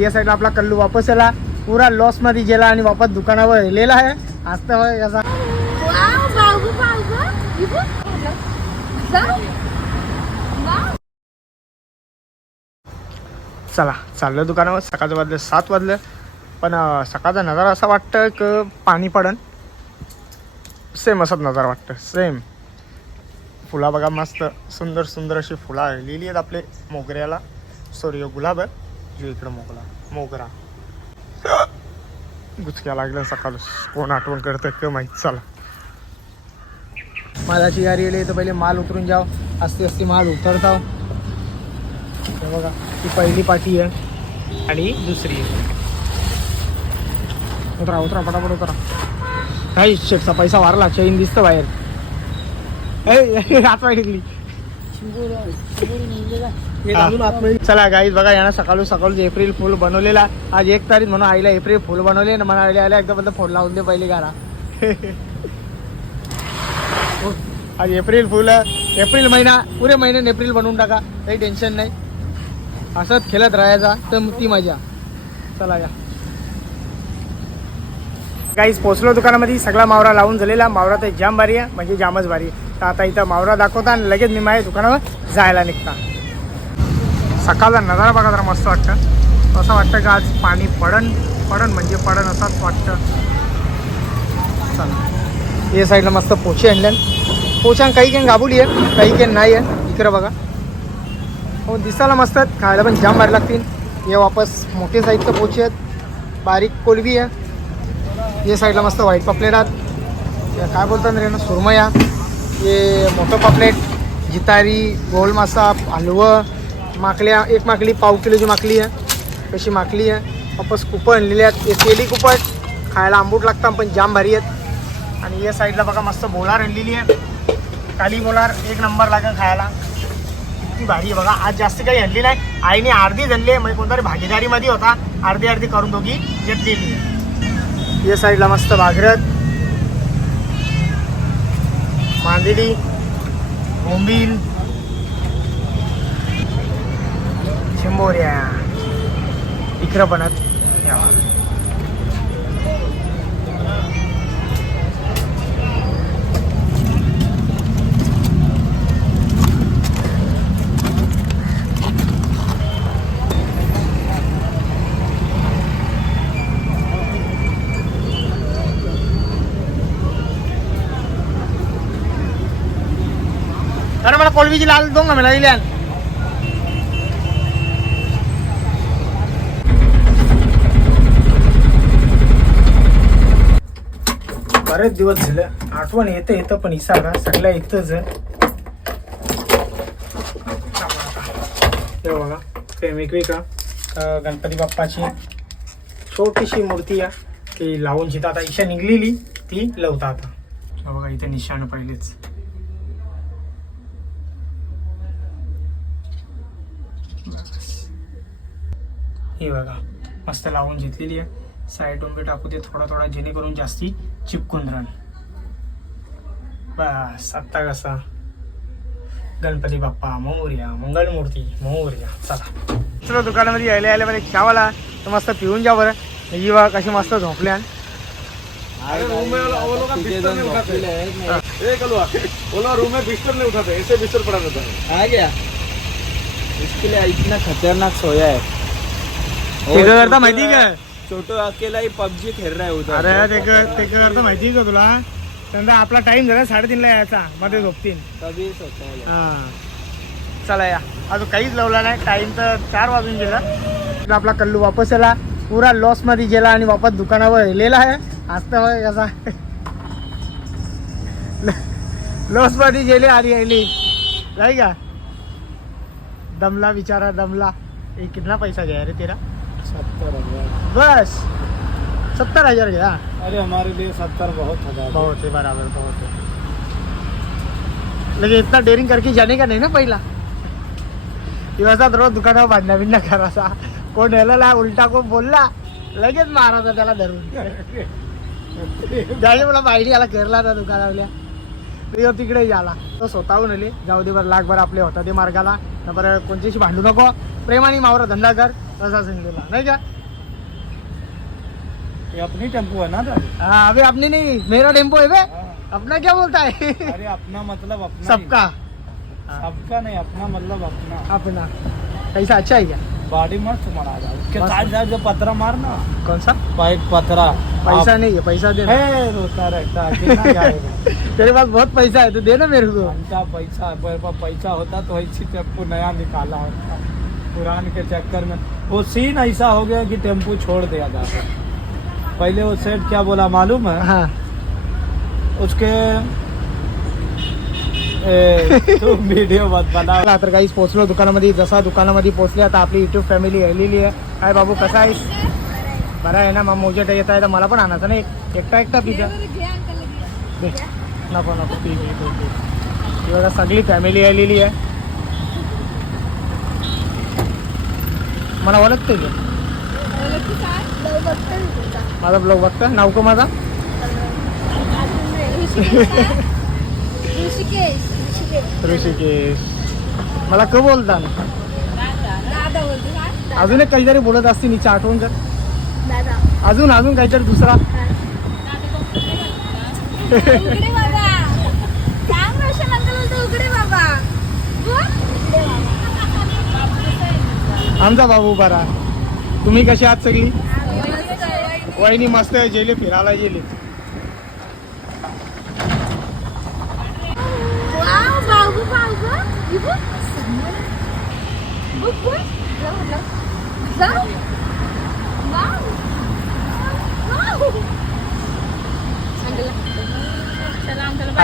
या साईडला आपला कल्लू वापस आला. पुरा लॉसमध्ये गेला आणि वापस दुकानावर गेलेला आहे. आज तर. Wow. चला चाललं दुकानावर. सकाळचं वाजलं सात वाजलं. पण सकाळचा नजारा असा वाटतं की पाणी पडन. सेम असाच नजारा वाटतं सेम फुला बघा मस्त. सुंदर सुंदर अशी फुलं आलेली आहेत आपले मोगऱ्याला. सॉरी गुलाब आहे जो इकडं मोगला मोगरा. गुचक्या लागल्या सकाळ. कोण आठवण करतं का माहीत? चला. मालाची गाडी येली तर पहिले माल उतरून जाव. असते असते माल उतरताव. बघा ही पहिली पाठी आहे. आणि दुसरी आहे. उतरा उतरा पटापट उतरा. काही शेटचा पैसा वारला. चैन दिसतं बाहेर. ए, हात पाय चला गाईज बघा यानं सकाळू सकाळू एप्रिल फुल बनवलेला आज एक तारीख म्हणून आईला एप्रिल फुल बनवले ना मला आईला आल्या एकदा बद्दल फोन लावून दे पहिले गारा आज एप्रिल फुल. एप्रिल महिना पुरे महिन्यात एप्रिल बनवून टाका काही टेन्शन नाही. असंच खेळत राहायचा तर ती मजा. चला या. काहीच पोचलो दुकानामध्ये सगळा मावरा लावून झालेला मावरा तर जाम भारी आहे म्हणजे जामच भारी आहे. तर आता इथं मावरा दाखवता आणि लगेच मी माझ्या दुकानावर जायला निघता. सकाळचा नजारा बघा जरा मस्त वाटतं. असं वाटतं का आज पाणी पडन? पडन म्हणजे पडन असंच वाटतं. चला. या साईडला मस्त पोचे आणल्या पोचान काही काही गाबुली आहे काही काही नाही आहे इकडं बघा. हो दिसायला मस्त आहेत. खायला पण जाम भारी लागतील. हे वापस मोठे साईजचं पोचे आहेत. बारीक कोलबी आहे. या साईडला मस्त व्हाईट पापलेट आहेत. या काय बोलतात रे ना सुरमया हे मोठं पापलेट जितारी गोल मासा हलवं माकल्या एक माकली पाव किलोची माकली आहे कशी माकली आहे वापस कुपं आणलेली आहेत हे तेली कुपट खायला आंबूट लागतात पण जाम भारी आहेत. आणि या साईडला बघा मस्त बोलार आणलेली आहे. काली बोलार एक नंबर लागेल खायला. किती भारी आहे बघा. आज जास्त काही आणली नाही. आईने अर्धी धरली आहे म्हणजे कोणतरी भागीदारीमध्ये होता. अर्धी अर्धी करून दोघी घेतलेली आहे. या साईडला मस्त भागरत मांदेली बोंबील शिंबोऱ्या इकडं यावा कारण अरे मला कोलबीची लाल दोन मला दिल्या बरेच दिवस झालं. आठवण येतं येतं पण इसारा सगळ्या इथंच आहे. बघा प्रेमिक का? गणपती बाप्पाची छोटीशी मूर्ती आहे ती लावून जिथं आता इशा निघलेली ती लवता आता बघा इथे निशाण पहिलेच. हे बघा मस्त लावून घेतलेली आहे. साईड डोंबे टाकू दे थोडा थोडा जेणेकरून जास्ती चिपकून राहील. बस आत्ता कसा? गणपती बाप्पा मोर्या मंगलमूर्ती मोर्या चला. चला दुकानामध्ये यायला यायला मध्ये चहावाला तर मस्त पिऊन जा बरं. ही बघा कशी मस्त झोपल्या. रूम में बिस्तर नहीं उठाते ऐसे बिस्तर पड़ा रहता है आ गया इसके लिए इतना खतरनाक सोया है। ते काय करता माहिती का छोटो अकेला ही पबजी खेल रहा है उधर। अरे ते काय ते काय करता माहिती का तुला त्यांना आपला टाइम झाला साडेतीनला यायचा मध्ये झोपतीन. तभी सोता है। चला या. अजून काहीच लावला नाही. टाइम तर चार वाजून गेला. आपला कल्लू वापस आला. पुरा लॉसमध्ये गेला आणि वापस दुकानावर गेलेला आहे. आज तर लॉस मध्ये गेले आणि आली. नाही का? दमला बिचारा दमला. ये कितना पैसा गया रे तेरा? सत्तर हजार. बस. सत्तर हजार गया? अरे हमारे लिए सत्तर बहुत हजार बहुत है बराबर बहुत है. लेकिन इतना डेरिंग करके जाने का नहीं ना पहिला? दिवसात रोज दुकानावर बांधण्या बिंडा करायचा कोण यायला उलटा कोण बोलला लगेच मारायचा त्याला धरून. त्याने मला माहिती आला केरला त्या दुकानावल्या तो तिकडे झाला तो स्वतःहून आले. जाऊ दे बरं लाखभर आपले होता ते मार्गाला. न बरं कोणत्याशी भांडू नको. प्रेमाने मावरा धंदा कर. असा सीन दिला नाही का? ये अपनी टेम्पो है ना दादी हाँ अभी अपनी नहीं. मेरा टेम्पो है बे। अपना क्या बोलता है? अरे अपना मतलब अपना ही। सबका. सबका नहीं अपना मतलब अपना. अपना. कैसा अच्छा है क्या? बॉडी मस्त मारा जा उसके मस्त। साथ साथ जो पतरा मारना कौन सा? पाइप पतरा पैसा नहीं है पैसा दे है रोता रहता है तेरे पास बहुत पैसा है तो दे ना मेरे को। घंटा पैसा मेरे पास पैसा होता तो ऐसी टेंपो नया निकाला होता। पुरान के चक्कर में। वो सीन ऐसा हो गया कि टेंपो छोड़ दिया जाता पहले वो सेठ क्या बोला मालूम है? हा। उसके बनाओ चला तर काहीच पोहोचलो दुकानामध्ये. जसा दुकानामध्ये पोहोचले आता आपली युट्यूब फॅमिली आलेली आहे. काय बाबू कसा आहेस? बरा आहे ना मग मोजेट येत आहे तर मला पण आणायचं ना एक एकटा एकटा पिझ्झा. नको नको पी पी पी पी. ही बघा सगळी फॅमिली आलेली आहे. मला ओळखते. माझा ब्लॉग बघता नाव का माझा. ऋषिकेश मला क बोलता. अजून एक काहीतरी बोलत असते नीचे आठवून कर अजून अजून काहीतरी दुसरा. आमचा बाबू बरा तुम्ही कशी आहात सगळी. वहिनी मस्त आहे गेले फिरायला गेले वाव, बाबू बाबू ही बघ. बघ, बघ. जाऊ म्हटलं. बाय.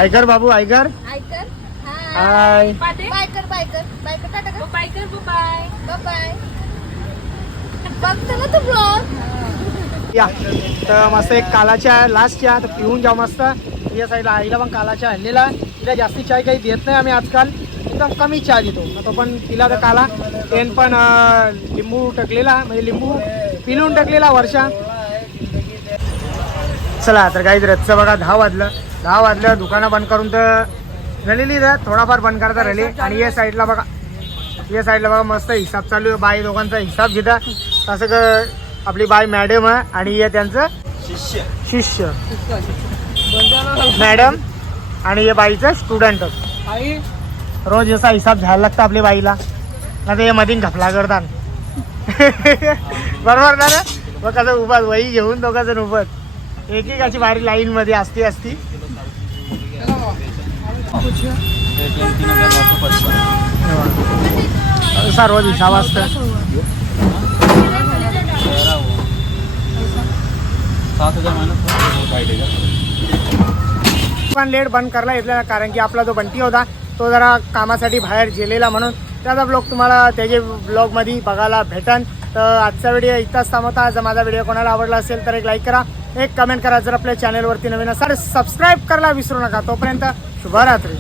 ऐकर बाबू ऐकर ऐकर हाय. बायकर बायकर. बायकर टाटा कर. बायकर बाय. बाय बघतो ना तू ब्लॉग या. तर मस्त एक कालाच्या लास्टच्या तर पिऊन जाऊ मस्त. या साईडला आईला पण कालाच्या आणलेला तिला जास्ती चाय काही देत नाही आम्ही आजकाल. एकदम कमी चहा देतो. तो पण पिला तर काला. तेन पण लिंबू टाकलेला. म्हणजे लिंबू पिलून टाकलेला वर्षा. चला तर काही रथचं बघा दहा वाजलं. दहा वाजलं दुकानं बंद करून तर झालेली रे थोडाफार बंद करता राहिली आणि या साईडला बघा. या साईडला बघा मस्त हिसाब चालू आहे. बाई दोघांचा हिसाब घेता. तसं क आपली बाई मॅडम आहे. आणि हे त्यांचं शिष्य. शिष्य. मॅडम आणि हे बाईचं स्टुडंट आई? रोज असा हिसाब घ्यायला लागतं आपल्या बाईला. ना ते मधीन घपला करतात. बरोबर ना मग कसं उभाच वही घेऊन दोघं जण उभत एकेकाची बारी लाईन मध्ये असती असती. सर्व हिसाब असतं. सात हजार पण लेट बंद करला येतला कारण की आपला जो बंटी होता तो जरा कामासाठी बाहेर गेलेला म्हणून. त्याचा ब्लॉग तुम्हाला त्याचे ब्लॉगमध्ये बघायला भेटन. तर आजचा व्हिडिओ इथंच थांबवता. जर माझा व्हिडिओ कोणाला आवडला असेल तर एक लाईक करा. एक कमेंट करा. जर आपल्या चॅनलवरती नवीन असाल सबस्क्राईब करायला विसरू नका. तोपर्यंत शुभरात्री.